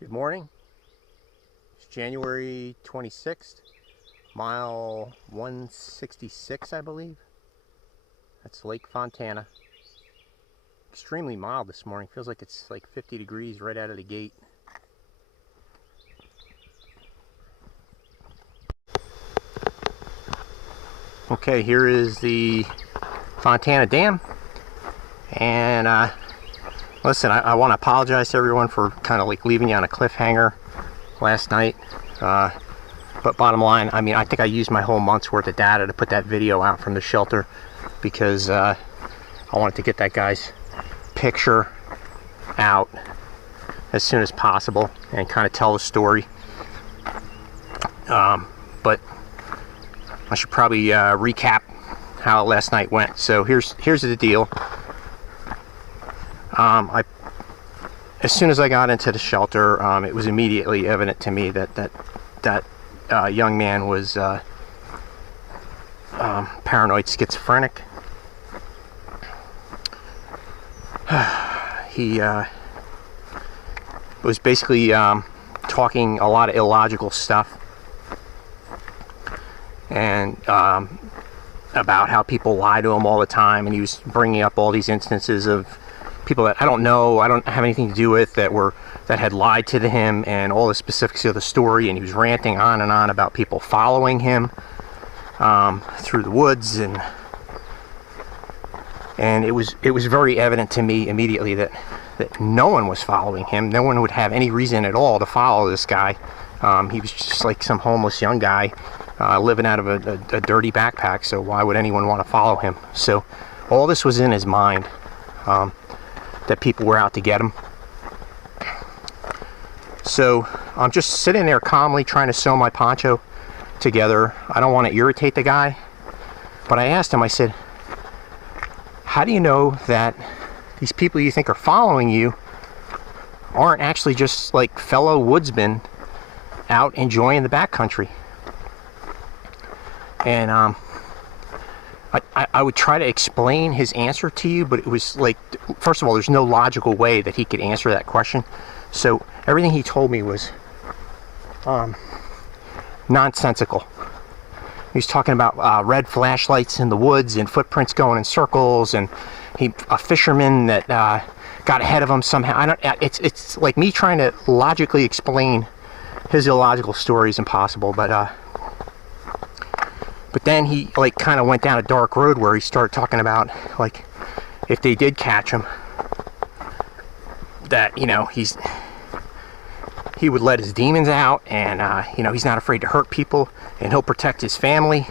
Good morning. It's January 26th, mile 166, I believe. That's Lake Fontana. Extremely mild this morning. Feels like it's like 50 degrees right out of the gate. Okay, here is the Fontana Dam. And listen, I want to apologize to everyone for kind of like leaving you on a cliffhanger last night. But bottom line, I mean, I think I used my whole month's worth of data to put that video out from the shelter because I wanted to get that guy's picture out as soon as possible and kind of tell the story. But I should probably recap how last night went. So here's the deal. As soon as I got into the shelter, it was immediately evident to me that young man was paranoid schizophrenic. He was basically talking a lot of illogical stuff and about how people lie to him all the time, and he was bringing up all these instances of people that I don't know, I don't have anything to do with, that had lied to him, and all the specifics of the story. And he was ranting on and on about people following him through the woods, and it was very evident to me immediately that no one was following him. No one would have any reason at all to follow this guy. He was just like some homeless young guy living out of a dirty backpack, so why would anyone want to follow him? So all this was in his mind, that people were out to get him. So I'm just sitting there calmly trying to sew my poncho together. I don't want to irritate the guy, but I asked him, I said, how do you know that these people you think are following you aren't actually just like fellow woodsmen out enjoying the backcountry? And I would try to explain his answer to you, but it was like, first of all, there's no logical way that he could answer that question. So everything he told me was nonsensical. He was talking about red flashlights in the woods and footprints going in circles, and a fisherman that got ahead of him somehow. It's like me trying to logically explain his illogical story is impossible. But then he like kind of went down a dark road where he started talking about, like, if they did catch him, that, you know, he would let his demons out, and you know, he's not afraid to hurt people, and he'll protect his family,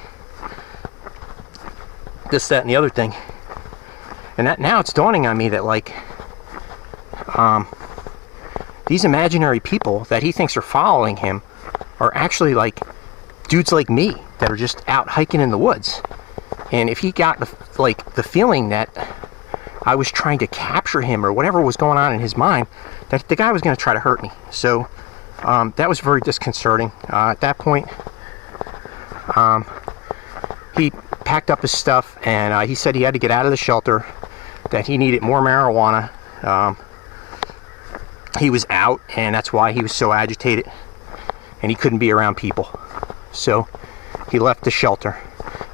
this, that, and the other thing. And that now it's dawning on me that, like, these imaginary people that he thinks are following him are actually like dudes like me that are just out hiking in the woods. And if he got the feeling that I was trying to capture him or whatever was going on in his mind, that the guy was going to try to hurt me. So that was very disconcerting. At that point, he packed up his stuff, and he said he had to get out of the shelter, that he needed more marijuana. He was out, and that's why he was so agitated, and he couldn't be around people. So he left the shelter.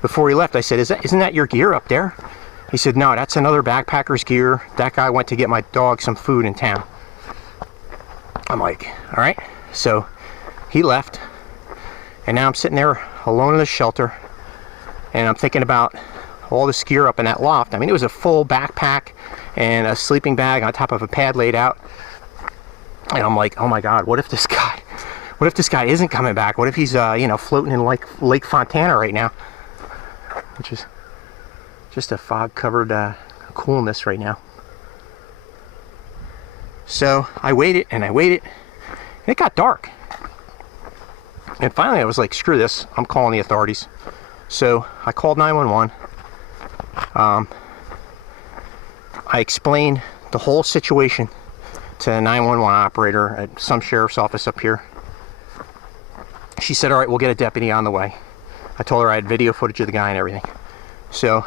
Before he left, I said, isn't that your gear up there? He said, no, that's another backpacker's gear. That guy went to get my dog some food in town. I'm like, all right. So he left, and now I'm sitting there alone in the shelter, and I'm thinking about all this gear up in that loft. I mean, it was a full backpack and a sleeping bag on top of a pad laid out. And I'm like, oh my God, what if this guy isn't coming back? What if he's, you know, floating in Lake Fontana right now? Which is just a fog-covered coolness right now. So I waited, and it got dark. And finally I was like, screw this, I'm calling the authorities. So I called 911. I explained the whole situation to a 911 operator at some sheriff's office up here. She said, all right, we'll get a deputy on the way. I told her I had video footage of the guy and everything. So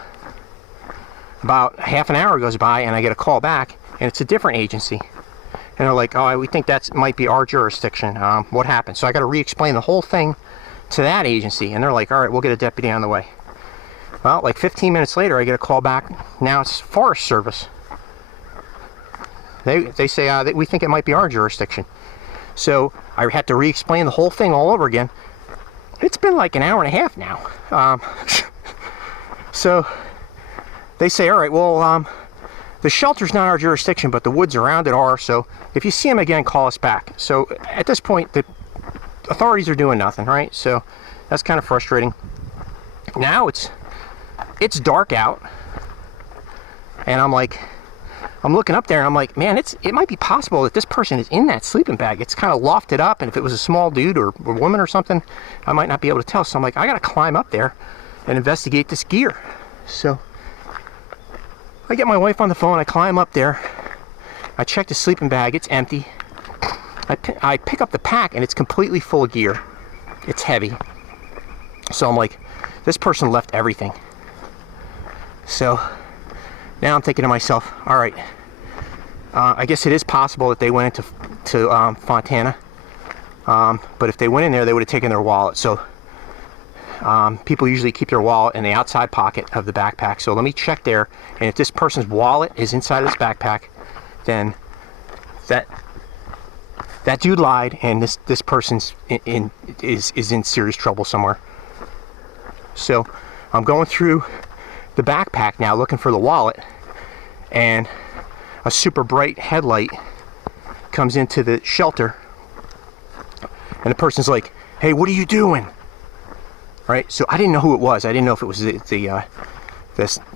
about half an hour goes by, and I get a call back, and it's a different agency. And they're like, oh, we think that might be our jurisdiction. What happened? So I got to re-explain the whole thing to that agency. And they're like, all right, we'll get a deputy on the way. Well, like 15 minutes later, I get a call back. Now it's Forest Service. They say, we think it might be our jurisdiction. So I had to re-explain the whole thing all over again. It's been like an hour and a half now. So they say, all right, well, the shelter's not our jurisdiction, but the woods around it are. So if you see them again, call us back. So at this point, the authorities are doing nothing, right? So that's kind of frustrating. Now it's dark out, and I'm looking up there, and I'm like, man, it might be possible that this person is in that sleeping bag. It's kind of lofted up, and if it was a small dude or a woman or something, I might not be able to tell. So I'm like, I gotta climb up there and investigate this gear. So I get my wife on the phone, I climb up there, I check the sleeping bag, it's empty. I pick up the pack, and it's completely full of gear. It's heavy. So I'm like, this person left everything. So now I'm thinking to myself, all right, I guess it is possible that they went into Fontana, but if they went in there, they would have taken their wallet. So people usually keep their wallet in the outside pocket of the backpack. So let me check there, and if this person's wallet is inside of this backpack, then that dude lied, and this person's is in serious trouble somewhere. So I'm going through the backpack now looking for the wallet, and a super bright headlight comes into the shelter, and the person's like, hey, what are you doing? Right? So I didn't know who it was. I didn't know if it was the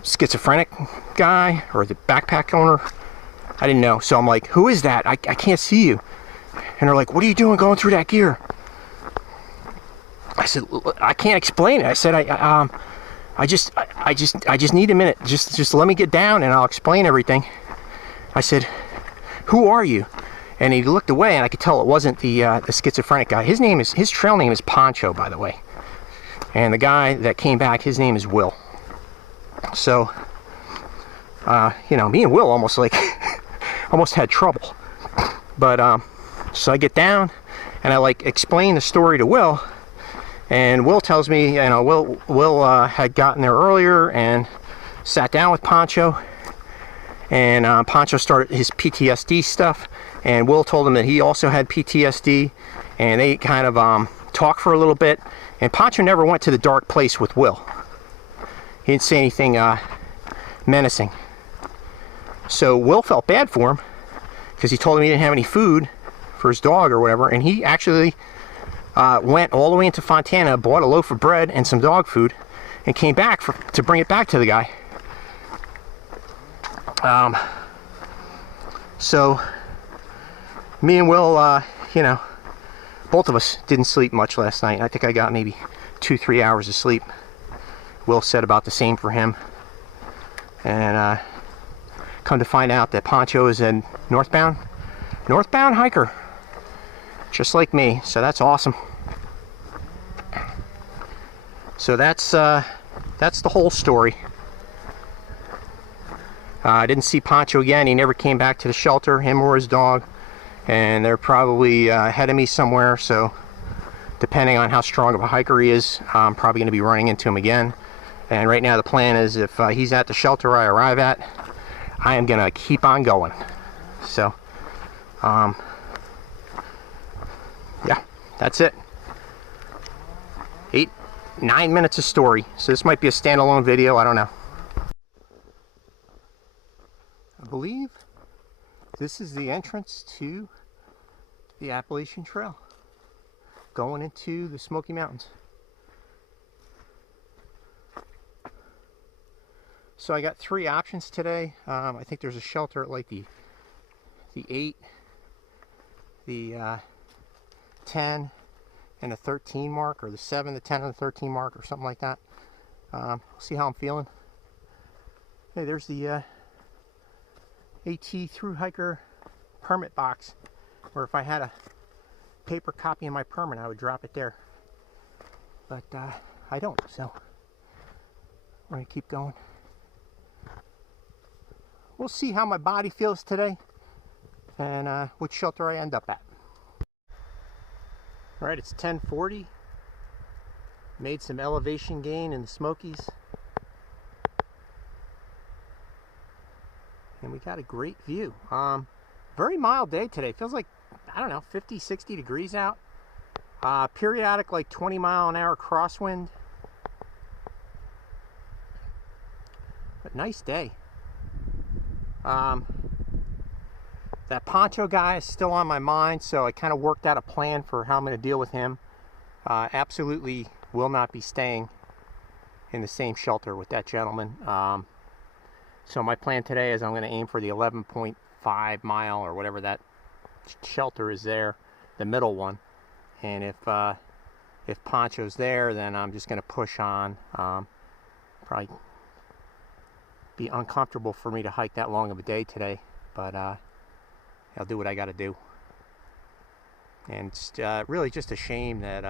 schizophrenic guy or the backpack owner. I didn't know. So I'm like, who is that? I can't see you. And they're like, what are you doing going through that gear? I said, I can't explain it. I said, I just need a minute. Just let me get down and I'll explain everything. I said, who are you? And he looked away, and I could tell it wasn't the schizophrenic guy. His trail name is Poncho, by the way. And the guy that came back, his name is Will. So, me and Will almost had trouble. But so I get down, and I explain the story to Will. And Will tells me, Will had gotten there earlier and sat down with Poncho, and Poncho started his PTSD stuff, and Will told him that he also had PTSD, and they kind of talked for a little bit, and Poncho never went to the dark place with Will. He didn't say anything menacing. So Will felt bad for him, because he told him he didn't have any food for his dog or whatever, and he actually went all the way into Fontana, bought a loaf of bread and some dog food, and came back to bring it back to the guy. So me and Will, both of us didn't sleep much last night. I think I got maybe 2-3 hours of sleep. Will said about the same for him. And come to find out that Poncho is a northbound hiker, just like me. So that's awesome. So that's the whole story. I didn't see Poncho again. He never came back to the shelter, him or his dog, and they're probably ahead of me somewhere. So depending on how strong of a hiker he is, I'm probably going to be running into him again. And right now the plan is, if he's at the shelter I arrive at, I am going to keep on going. So yeah, that's it. 9 minutes of story. So this might be a standalone video, I don't know. I believe this is the entrance to the Appalachian Trail, going into the Smoky Mountains. So I got 3 options today. I think there's a shelter at like the 8, the 10, and the 13 mark, or the 7, the 10, and the 13 mark, or something like that. See how I'm feeling. Hey, there's the AT through hiker permit box, or if I had a paper copy of my permit, I would drop it there, but I don't, so we're gonna keep going. We'll see how my body feels today, and which shelter I end up at. All right, it's 10:40. Made some elevation gain in the Smokies. And we got a great view. Very mild day today. Feels like, I don't know, 50, 60 degrees out. Periodic like 20-mile-an-hour crosswind. But nice day. That poncho guy is still on my mind, so I kind of worked out a plan for how I'm going to deal with him. Absolutely will not be staying in the same shelter with that gentleman. So my plan today is I'm going to aim for the 11.5 mile or whatever that shelter is there, the middle one. And if Poncho's there, then I'm just going to push on. Probably be uncomfortable for me to hike that long of a day today, but I'll do what I got to do. And it's really just a shame that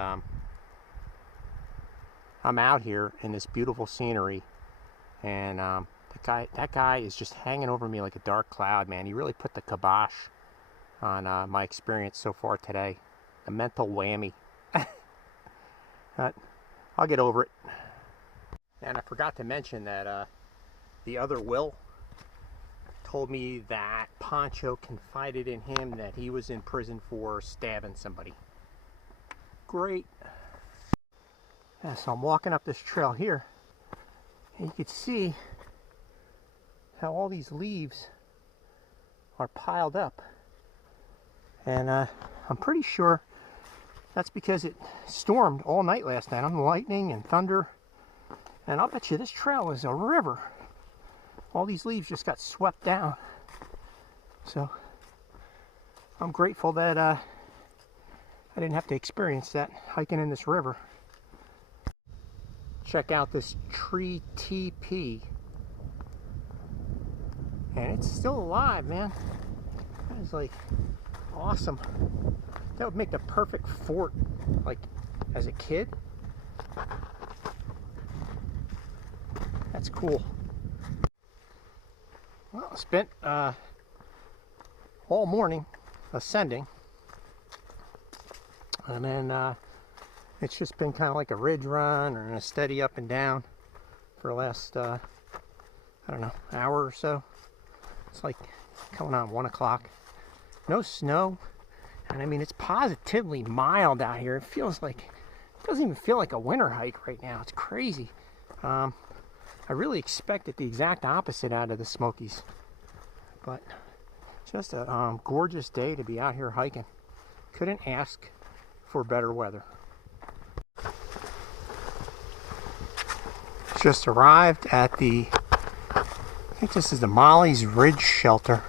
I'm out here in this beautiful scenery, and that guy is just hanging over me like a dark cloud, man. He really put the kibosh on my experience so far today. The mental whammy. But I'll get over it. And I forgot to mention that the other Will told me that Poncho confided in him that he was in prison for stabbing somebody. Great. Yeah, so I'm walking up this trail here, and you can see how all these leaves are piled up. And I'm pretty sure that's because it stormed all night last night. Lightning and thunder. And I'll bet you this trail is a river. All these leaves just got swept down. So I'm grateful that I didn't have to experience that hiking in this river. Check out this tree TP. And it's still alive, man. That is like awesome. That would make the perfect fort, like as a kid. That's cool. Well, I spent all morning ascending, and then it's just been kind of like a ridge run or a steady up and down for the last I don't know, hour or so. It's like coming on 1 o'clock. No snow, and I mean it's positively mild out here. It feels like, it doesn't even feel like a winter hike right now. It's crazy. I really expected the exact opposite out of the Smokies, but just a gorgeous day to be out here hiking. Couldn't ask for better weather. Just arrived at the, I think this is the Molly's Ridge shelter,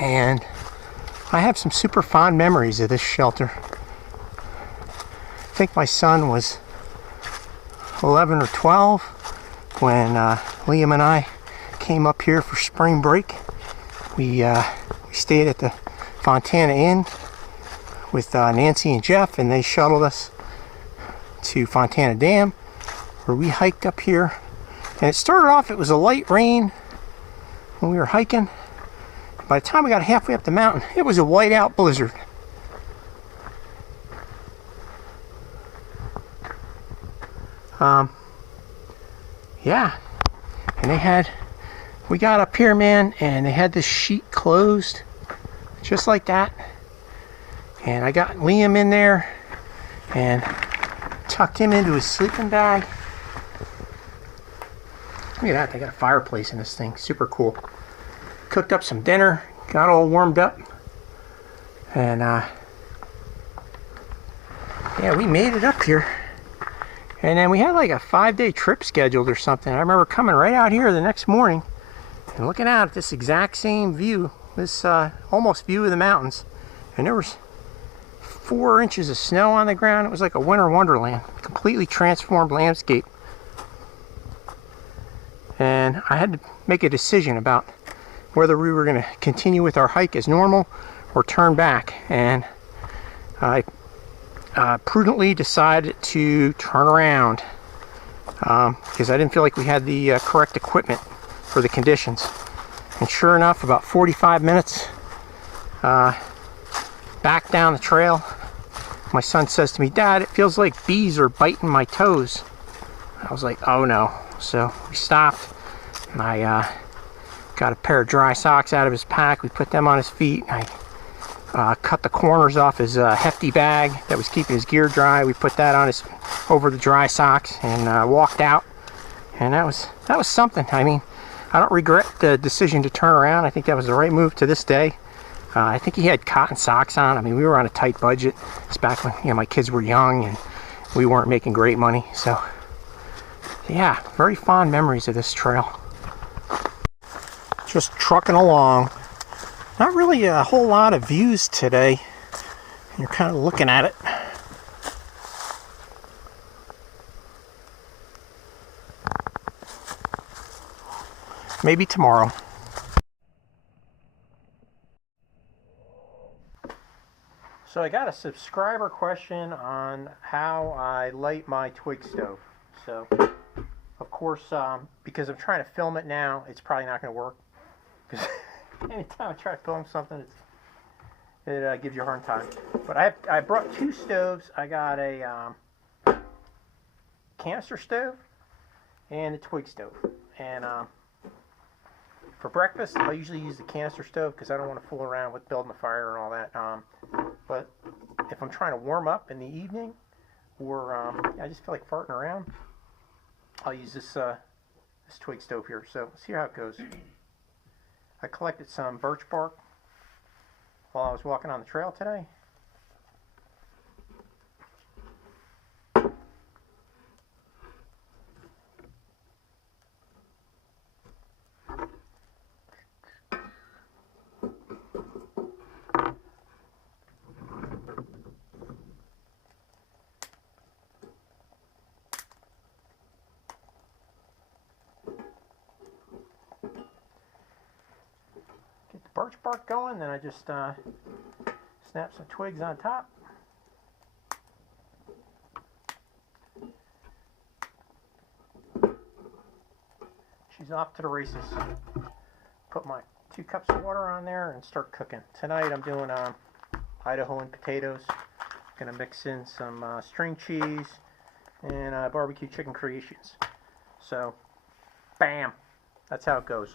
and I have some super fond memories of this shelter. I think my son was 11 or 12 when Liam and I came up here for spring break. We stayed at the Fontana Inn with Nancy and Jeff, and they shuttled us to Fontana Dam, where we hiked up here. And it started off, it was a light rain when we were hiking. By the time we got halfway up the mountain, it was a whiteout blizzard. Yeah, and we got up here, man, and they had this sheet closed just like that, and I got Liam in there and tucked him into his sleeping bag. Look at that, they got a fireplace in this thing, super cool. Cooked up some dinner, got all warmed up, and yeah, we made it up here. And then we had like a 5-day trip scheduled or something. I remember coming right out here the next morning and looking out at this exact same view, this almost view of the mountains. And there was 4 inches of snow on the ground. It was like a winter wonderland, completely transformed landscape. And I had to make a decision about whether we were going to continue with our hike as normal or turn back. And I prudently decided to turn around because I didn't feel like we had the correct equipment for the conditions. And sure enough, about 45 minutes back down the trail, my son says to me, "Dad, it feels like bees are biting my toes." I was like, oh no. So we stopped, and I got a pair of dry socks out of his pack. We put them on his feet. I cut the corners off his hefty bag that was keeping his gear dry. We put that on his over the dry socks and walked out. And that was something. I mean, I don't regret the decision to turn around. I think that was the right move to this day. I think he had cotton socks on. I mean, we were on a tight budget. It's back when, you know, my kids were young and we weren't making great money. So yeah, very fond memories of this trail. Just trucking along. Not really a whole lot of views today. You're kind of looking at it. Maybe tomorrow. So I got a subscriber question on how I light my twig stove. So, of course, because I'm trying to film it now, it's probably not going to work. Because anytime I try to film something, it gives you a hard time. But I brought two stoves. I got a canister stove and a twig stove. And for breakfast, I usually use the canister stove because I don't want to fool around with building a fire and all that. But if I'm trying to warm up in the evening, or I just feel like farting around, I'll use this twig stove here. So let's see how it goes. I collected some birch bark while I was walking on the trail today. Get the birch bark going, then I just snap some twigs on top. She's off to the races. Put my 2 cups of water on there and start cooking. Tonight I'm doing Idahoan potatoes. Gonna mix in some string cheese and barbecue chicken creations. So, bam! That's how it goes.